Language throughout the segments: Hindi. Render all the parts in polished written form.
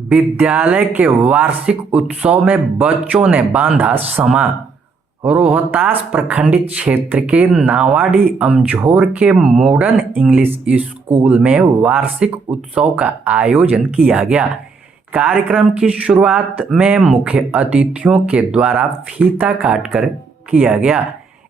विद्यालय के वार्षिक उत्सव में बच्चों ने बांधा समा। रोहतास प्रखंड क्षेत्र के नावाडी अमझोर के मॉडर्न इंग्लिश स्कूल में वार्षिक उत्सव का आयोजन किया गया। कार्यक्रम की शुरुआत में मुख्य अतिथियों के द्वारा फीता काटकर किया गया।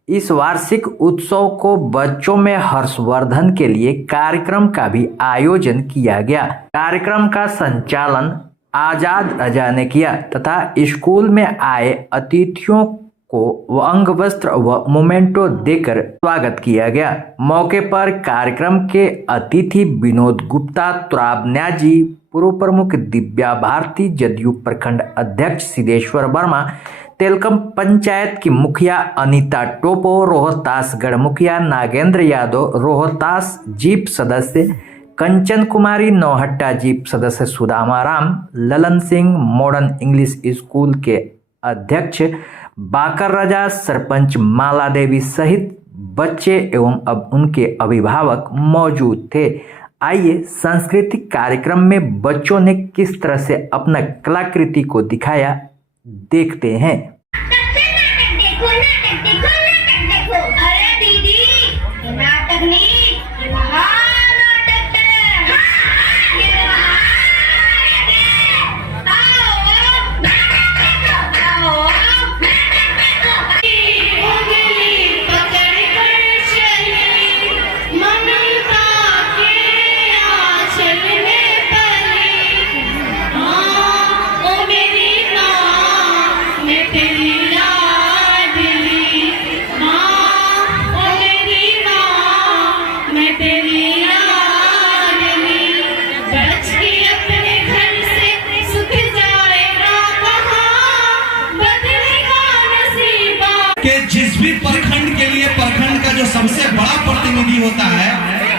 इस वार्षिक उत्सव को बच्चों में हर्षवर्धन के लिए कार्यक्रम का भी आयोजन किया गया। कार्यक्रम का संचालन आजाद रजा ने किया तथा स्कूल में आए अतिथियों को अंग वस्त्र व मोमेंटो देकर स्वागत किया गया। मौके पर कार्यक्रम के अतिथि विनोद गुप्ता, तुराब न्याजी, पूर्व प्रमुख दिव्या भारती, जदयू प्रखंड अध्यक्ष सिद्धेश्वर वर्मा, तेलकम पंचायत की मुखिया अनीता टोपो, रोहतास गढ़ मुखिया नागेंद्र यादव, रोहतास जीप सदस्य कंचन कुमारी, नौहट्टा जीप सदस्य Sudama Ram, Lalan Singh, modern English school के अध्यक्ष बाकर रजा, सरपंच माला देवी सहित बच्चे एवं अब उनके अभिभावक मौजूद थे। आइए सांस्कृतिक कार्यक्रम में बच्चों ने किस तरह से अपना कलाकृति को दिखाया, देखते हैं। नाटक देखो। अरे दीदी, नाटक नहीं, नाटक है। कि जिस भी प्रखंड के लिए प्रखंड का जो सबसे बड़ा प्रतिनिधि होता है,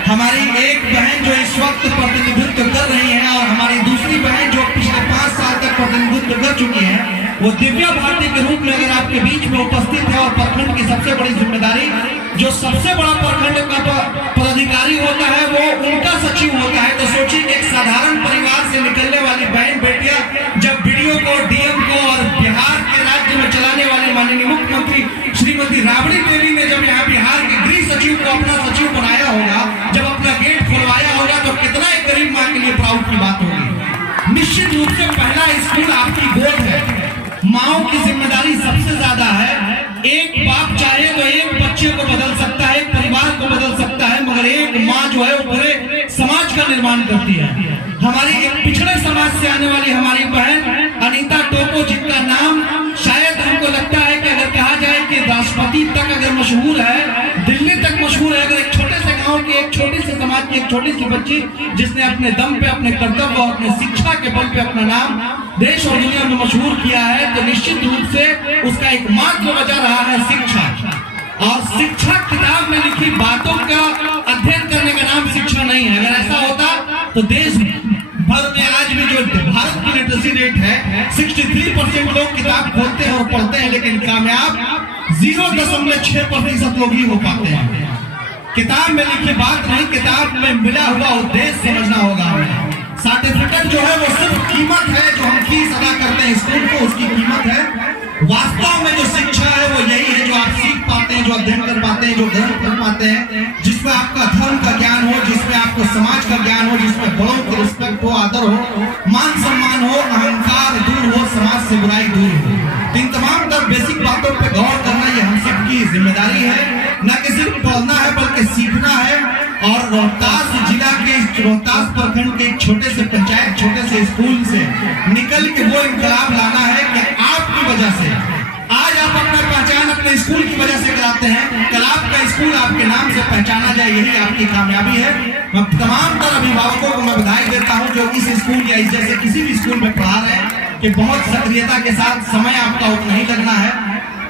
हमारी एक बहन जो इस वक्त प्रतिनिधित्व कर रही है और हमारी दूसरी बहन जो पिछले 5 साल तक प्रतिनिधित्व कर चुकी है, वो दिव्या भारती के रूप में अगर आपके बीच में उपस्थित है और प्रखंड की सबसे बड़ी जिम्मेदारी, जो सबसे बड़ा प्रखंड का पदाधिकारी होता है वो उनका सचिव होता है। तो सोचिए एक साधारण परिवार से निकलने वाली बहन बेटियां जब वीडियो को, डीएम को और बिहार के राज्य में चलाने वाली माननीय मुख्यमंत्री श्रीमती राबड़ी देवी ने जब यहाँ बिहार के गृह सचिव को अपना सचिव बनाया होगा, जब अपना गेट खुलवाया होगा, तो कितना एक गरीब माँ के लिए प्राउड की बात होगी। निश्चित रूप से पहला स्कूल आपकी गोद है। माओ की जिम्मेदारी सबसे ज्यादा है। एक बाप चाहे तो एक बच्चे को बदल सकता है, एक परिवार को बदल सकता है, मगर एक माँ जो है वो पूरे समाज का निर्माण करती है। हमारी एक पिछड़े समाज से आने वाली हमारी बहन अनीता टोपो, जिनका नाम शायद हमको लगता है कि अगर कहा जाए कि राष्ट्रपति तक अगर मशहूर है, दिल्ली तक मशहूर है, अगर एक छोटे से गांव की, एक छोटी सी समाज की एक छोटी सी बच्ची जिसने अपने दम पे, अपने कर्तव्य और अपने शिक्षा के बल पे अपना नाम देश और दुनिया में मशहूर किया है, तो निश्चित रूप से उसका एकमात्र वजह रहा है शिक्षा। और शिक्षा किताब में लिखी बातों का अध्ययन करने का नाम शिक्षा नहीं है। अगर ऐसा होता तो देश भर में आज भी जो भारत की लिटरेसी रेट है 63% लोग किताब खोलते हैं और पढ़ते हैं, लेकिन कामयाब 0.6% लोग ही हो पाते हैं। किताब में लिखी बात नहीं, किताब में मिला हुआ उद्देश्य समझना होगा हमें। सर्टिफिकेट जो है वो सिर्फ कीमत है, जो हम फीस अदा करते हैं स्कूल को, उसकी कीमत है। वास्तव में जो शिक्षा है वो यही है जो आप सीख पाते हैं, जो अध्ययन कर पाते हैं, जो ग्रहण कर पाते हैं, जिसमें आपका धर्म का ज्ञान हो, जिसमें आपको समाज का ज्ञान हो, जिसमें बड़ों की रिस्पेक्ट हो, आदर हो, मान सम्मान हो, अहंकार दूर हो, समाज से बुराई दूर हो। तो इन तमाम तर बेसिक बातों पर गौर करना ये हम सबकी जिम्मेदारी है। न कि सिर्फ पढ़ना है बल्कि सीखना है। और रोहतास जिला के, रोहतास प्रखंड के छोटे से पंचायत, छोटे से स्कूल से निकल के वो इनकलाब लाना है कि आपकी वजह से आज आप अपना पहचान अपने स्कूल की वजह से कराते हैं, कल आपका स्कूल आपके नाम से पहचाना जाए, यही आपकी कामयाबी है। मैं तमाम तर अभिभावकों को मैं बधाई देता हूं जो इस स्कूल या इस जैसे किसी भी स्कूल में पढ़ा रहे हैं कि बहुत सक्रियता के साथ, समय आपका उतना ही लगना है,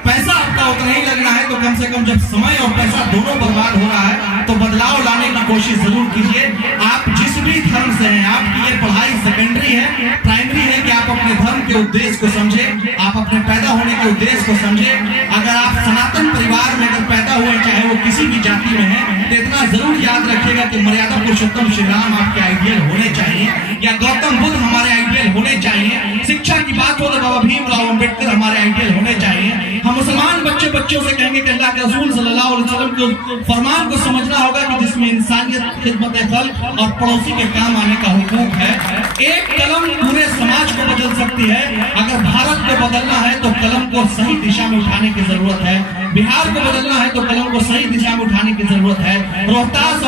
पैसा आपका उतना ही लगना है, तो कम से कम जब समय और पैसा दोनों बर्बाद हो रहा है तो बदलाव लाने की कोशिश जरूर कीजिए। आप जिस भी धर्म से हैं, आपकी ये पढ़ाई सेकेंडरी है, प्राइमरी है कि आप अपने धर्म के उद्देश्य को समझे, आप अपने पैदा होने के उद्देश्य को समझे। अगर आप सनातन परिवार में अगर पैदा हुए, चाहे वो किसी भी जाति में है, तो इतना जरूर याद रखिएगा कि मर्यादा पुरुषोत्तम श्री राम आपके आइडियल होने चाहिए, या गौतम बुद्ध हमारे आइडियल आइडियल होने चाहिए। शिक्षा की बात हो तो बाबा भीमराव अंबेडकर हमारे आइडियल होने चाहिए। हम मुसलमान बच्चों से कहेंगे कि अल्लाह के रसूल सल्लल्लाहु अलैहि वसल्लम के फरमान को समझना होगा कि जिसमें इंसानियत, खिदमत खल्क और पड़ोसी के काम आने का हुकूक है। एक कलम पूरे समाज को बदल सकती है। अगर भारत को बदलना है तो कलम को सही दिशा में उठाने की जरूरत है। बिहार को बदलना है तो कलम को सही दिशा में उठाने की जरूरत है। रोहतास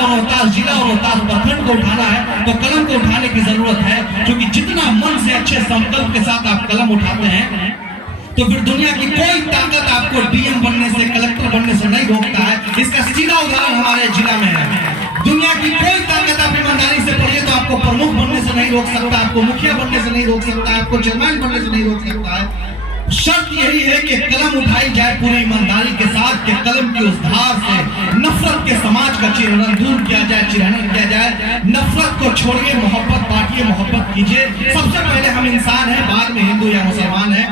जिला और रोहतास प्रखंड को उठाना है तो कलम को उठाने की जरूरत है। क्योंकि जितना मन से अच्छे संकल्प के साथ आप कलम उठाते हैं तो फिर दुनिया की कोई ताकत आपको डीएम बनने से, कलेक्टर बनने से नहीं रोकता है। इसका सीधा उदाहरण हमारे जिला में है। दुनिया की कोई ताकत आप ईमानदारी से पढ़िए तो आपको प्रमुख बनने से नहीं रोक सकता, आपको मुखिया बनने से नहीं रोक सकता, आपको चेयरमैन बनने से नहीं रोक सकता है। शर्त यही है कि कलम उठाई जाए पूरी ईमानदारी के साथ, कि कलम की उस धार से नफरत के समाज का चिरहरण दूर किया जाए, चिरहरण किया जाए। नफरत को छोड़िए, मोहब्बत बांटिए, मोहब्बत कीजिए। सबसे पहले हम इंसान हैं, बाद में हिंदू या मुसलमान है।